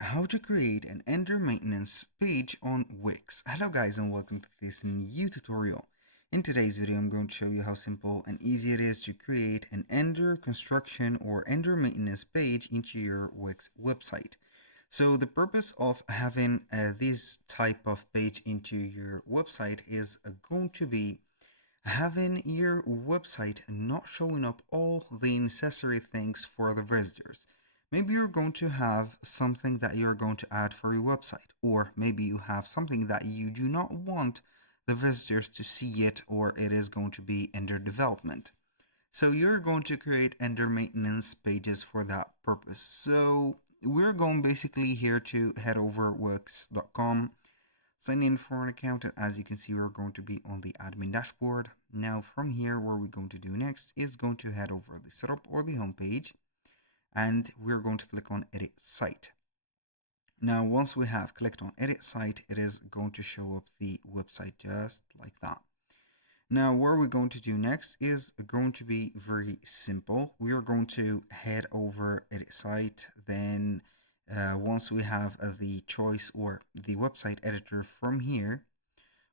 How to create an Ender maintenance page on Wix. Hello guys and welcome to this new tutorial. In today's video I'm going to show you how simple and easy it is to create an Ender construction or Ender maintenance page into your Wix website. So the purpose of having this type of page into your website is going to be having your website not showing up all the necessary things for the visitors. Maybe you're going to have something that you're going to add for your website, or maybe you have something that you do not want the visitors to see it, or it is going to be under development. So you're going to create Ender maintenance pages for that purpose. So we're going basically here to head over wix.com, sign in for an account, and as you can see we're going to be on the admin dashboard. Now from here, what we're going to do next is going to head over the setup or the home page, and we're going to click on edit site. Now once we have clicked on edit site, it is going to show up the website just like that. Now what we're going to do next is going to be very simple. We are going to head over edit site, then once we have the choice or the website editor from here,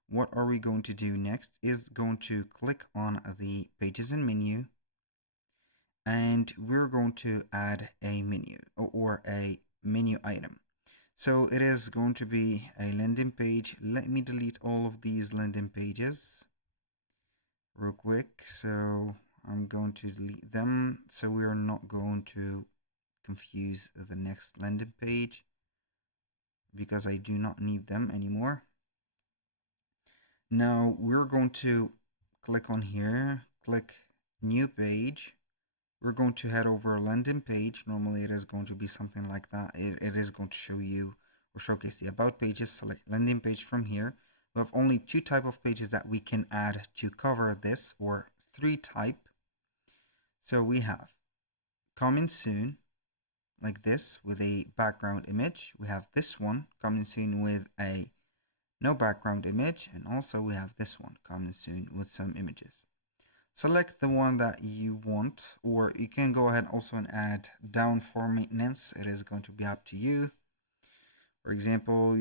what are we going to do next is going to click on the pages and menu, and we're going to add a menu or a menu item. So it is going to be a landing page. Let me delete all of these landing pages real quick. So I'm going to delete them so we are not going to confuse the next landing page, because I do not need them anymore. Now we're going to click on here, click new page. We're going to head over a landing page. Normally it is going to be something like that. It is going to show you or showcase the about pages. Select landing page from here. We have only two type of pages that we can add to cover this, or three type. So we have coming soon, like this, with a background image. We have this one coming soon with a no background image, and also we have this one coming soon with some images. Select the one that you want, or you can go ahead also and add down for maintenance. It is going to be up to you. For example,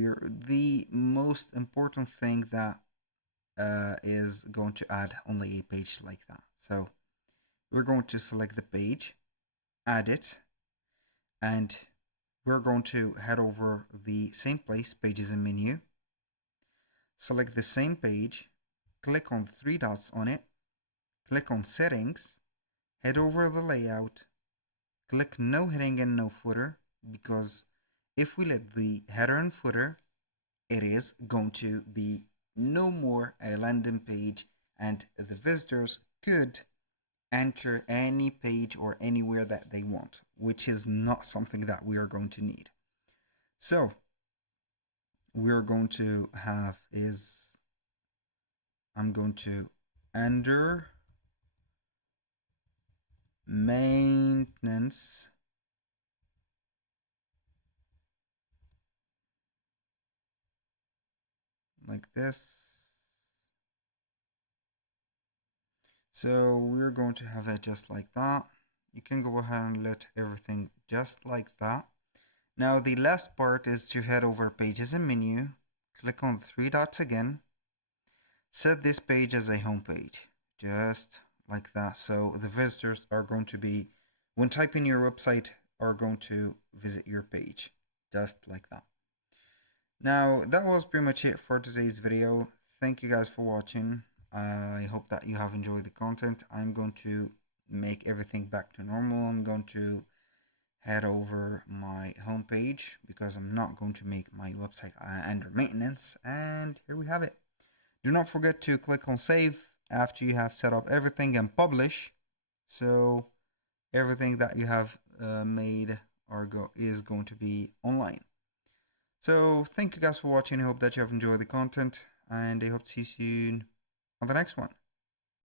the most important thing that is going to add only a page like that. So we're going to select the page, add it, and we're going to head over the same place, pages and menu, select the same page, click on three dots on it, click on settings, head over the layout, click no heading and no footer, because if we let the header and footer, it is going to be no more a landing page, and the visitors could enter any page or anywhere that they want, which is not something that we are going to need. So we're going to have is I'm going to enter maintenance like this. So we're going to have it just like that. You can go ahead and let everything just like that. Now the last part is to head over pages and menu, click on the three dots again, set this page as a home page, just like that. So the visitors are going to be, when typing your website, are going to visit your page, just like that. Now that was pretty much it for today's video. Thank you guys for watching. I hope that you have enjoyed the content. I'm going to make everything back to normal. I'm going to head over my homepage because I'm not going to make my website under maintenance, and here we have it. Do not forget to click on save after you have set up everything and publish, so everything that you have made is going to be online. So thank you guys for watching. I hope that you have enjoyed the content, and I hope to see you soon on the next one.